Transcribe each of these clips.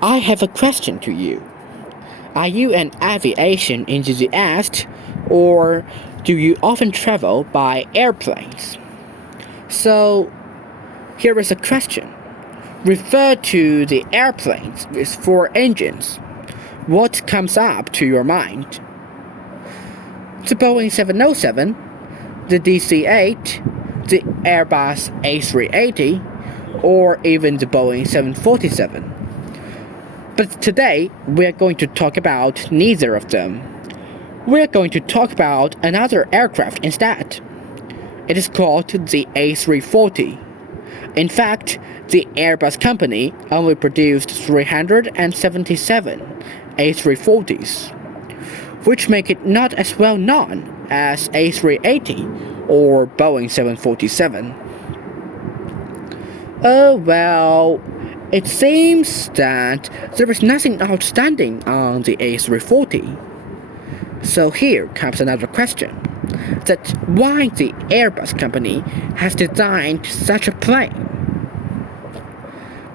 I have a question to you. Are you an aviation enthusiast or do you often travel by airplanes? So, here is a question. Refer to the airplanes with four engines. What comes up to your mind? The Boeing 707, the DC-8, the Airbus A380, or even the Boeing 747. But today, we're going to talk about neither of them. We're going to talk about another aircraft instead. It is called the A340. In fact, the Airbus company only produced 377 A340s, which make it not as well known as A380 or Boeing 747. Oh well, it seems that there is nothing outstanding on the A340. So here comes another question. That why the Airbus company has designed such a plane.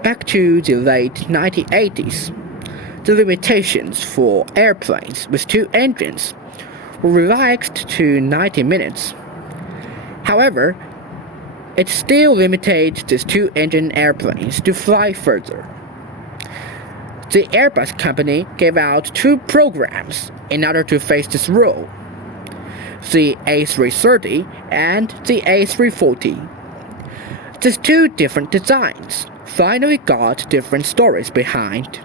Back to the late 1980s, the limitations for airplanes with two engines were relaxed to 90 minutes. However, it still limited these two-engine airplanes to fly further. The Airbus company gave out two programs in order to face this rule: the A330 and the A340. These two different designs finally got different stories behind.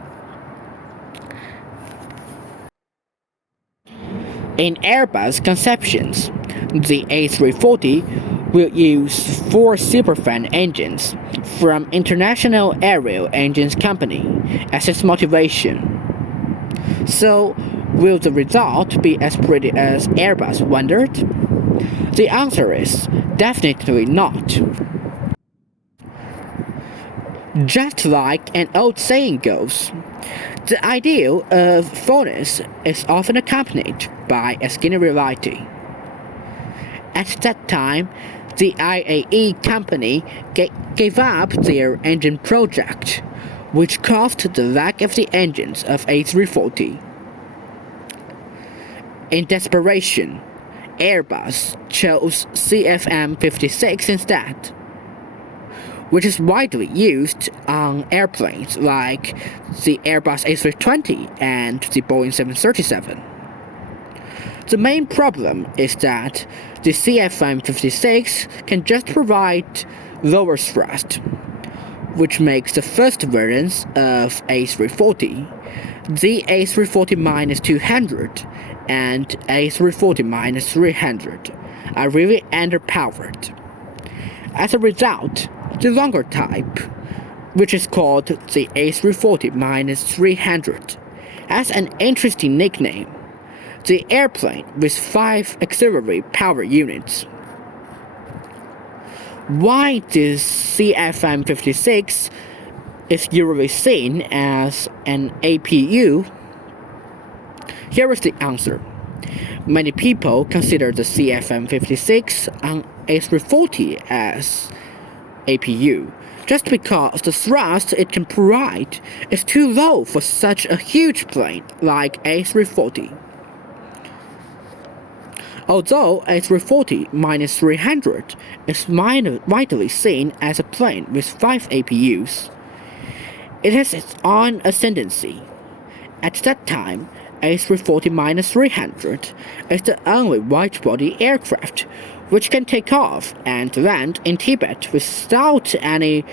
In Airbus conceptions, the A340 will use four superfan engines from International Aerial Engines Company as its motivation. So, will the result be as pretty as Airbus wondered? The answer is definitely not. Just like an old saying goes, the ideal of fullness is often accompanied by a skinny reality. At that time, the IAE company gave up their engine project, which caused the lack of the engines of A340. In desperation, Airbus chose CFM56 instead, which is widely used on airplanes like the Airbus A320 and the Boeing 737. The main problem is that the CFM56 can just provide lower thrust, which makes the first variants of A340, the A340-200 and A340-300, are really underpowered. As a result, the longer type, which is called the A340-300, has an interesting nickname: the airplane with 5 auxiliary power units. Why this CFM56 is usually seen as an APU? Here is the answer. Many people consider the CFM56 on A340 as APU, just because the thrust it can provide is too low for such a huge plane like A340. Although A340-300 is widely seen as a plane with 5 APUs, it has its own ascendancy. At that time, A340-300 is the only wide-body aircraft which can take off and land in Tibet without any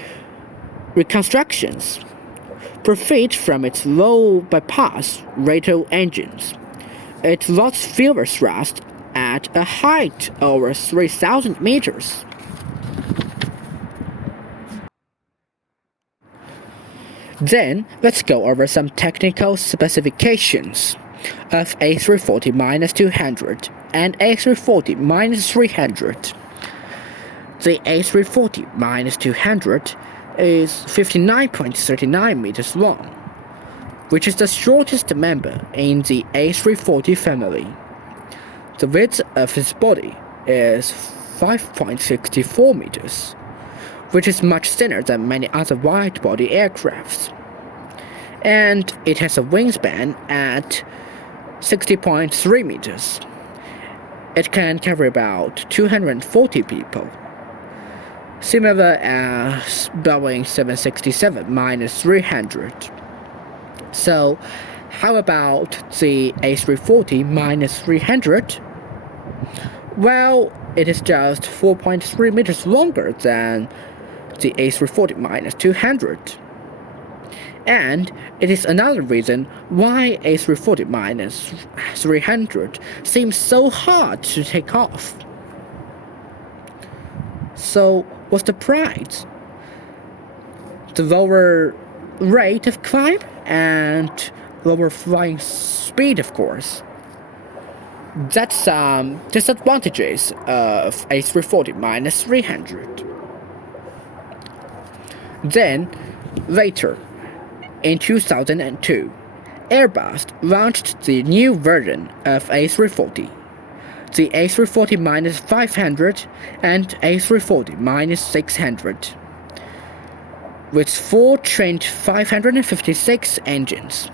reconstructions. Profit from its low bypass radial engines. It lost fuel thrust at a height over 3,000 meters. Then, let's go over some technical specifications of A340-200 and A340-300. The A340-200 is 59.39 meters long, which is the shortest member in the A340 family. The width of its body is 5.64 meters, which is much thinner than many other wide-body aircrafts. and it has a wingspan at 60.3 meters. It can carry about 240 people, similar as Boeing 767-300. So, how about the A340-300? Well, it is just 4.3 meters longer than the A340-200. And it is another reason why A340-300 seems so hard to take off. So, what's the price? The lower rate of climb and lower flying speed, of course. That's some disadvantages of A340-300. Then, later, in 2002, Airbus launched the new version of A340, the A340-500 and A340-600, with 4 Trent 556 engines,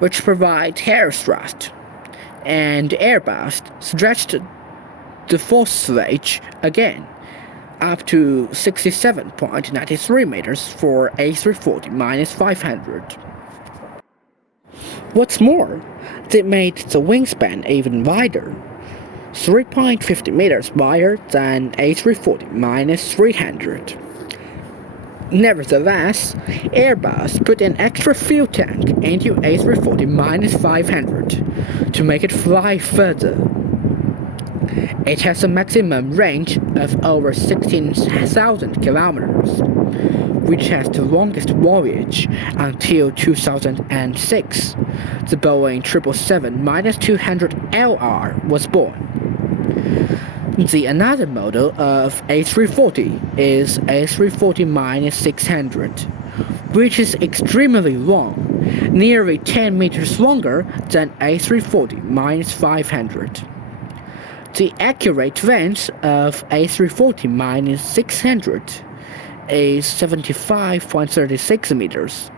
which provide air thrust, and Airbus stretched the fuselage again up to 67.93 meters for A340-500. What's more, they made the wingspan even wider, 3.50 meters wider than A340-300. Nevertheless, Airbus put an extra fuel tank into A340-500 to make it fly further. It has a maximum range of over 16,000 kilometers, which has the longest voyage until 2006. The Boeing 777-200LR was born. The another model of A340 is A340-600, which is extremely long, nearly 10 meters longer than A340-500. The accurate range of A340-600 is 75.36 meters,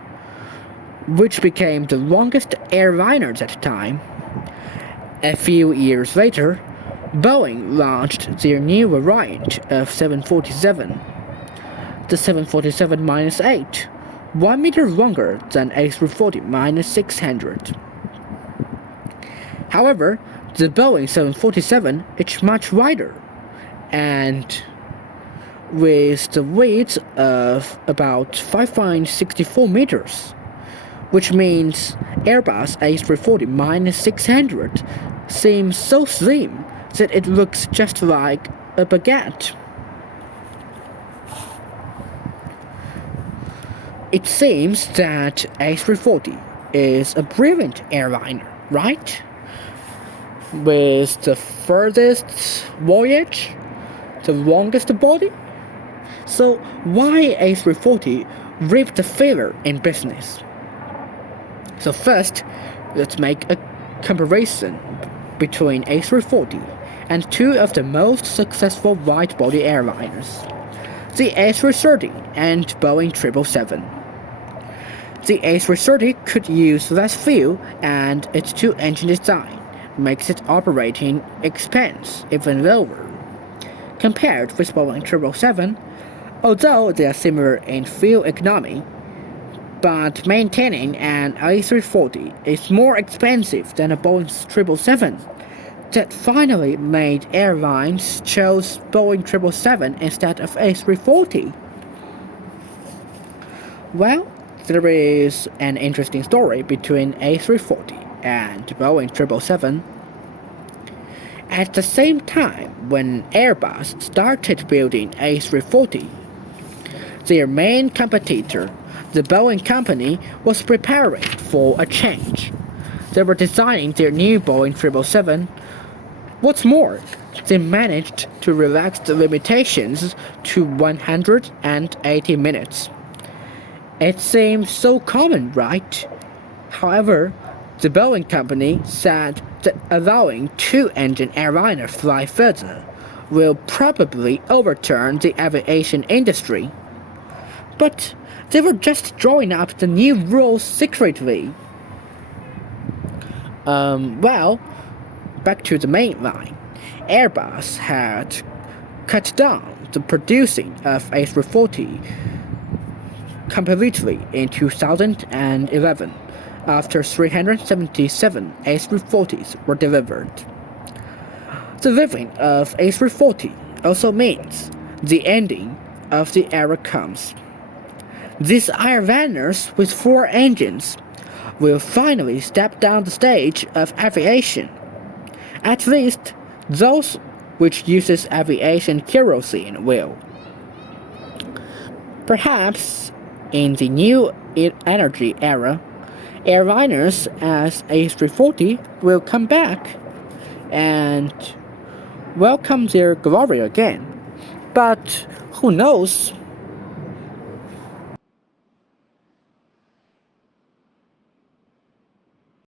which became the longest airliner at the time. A few years later, Boeing launched their new variant of 747, the 747-8, 1 meter longer than A340-600. However, the Boeing 747 is much wider, and with the width of about 5.64 meters, which means Airbus A340-600 seems so slim that it looks just like a baguette. It seems that A340 is a brilliant airliner, right? With the furthest voyage, the longest body. So why A340 reaped the favor in business? So first, let's make a comparison between A340 and two of the most successful wide-body airliners, the A330 and Boeing 777. The A330 could use less fuel, and its two-engine design makes its operating expense even lower compared with Boeing 777, although they are similar in fuel economy. But maintaining an A340 is more expensive than a Boeing 777. That finally made airlines choose Boeing 777 instead of A340. Well, there is an interesting story between A340 and Boeing 777. At the same time, when Airbus started building A340, their main competitor, the Boeing company, was preparing for a change. They were designing their new Boeing 777. What's more, they managed to relax the limitations to 180 minutes. It seems so common, right? However, the Boeing company said that allowing two-engine airliner fly further will probably overturn the aviation industry. But they were just drawing up the new rules secretly. Well, back to the main line. Airbus had cut down the producing of A340 completely in 2011 after 377 A340s were delivered. The leaving of A340 also means the ending of the era comes. These airliners with 4 engines will finally step down the stage of aviation. At least those which uses aviation kerosene will. Perhaps in the new energy era, airliners as A340 will come back and welcome their glory again. But who knows?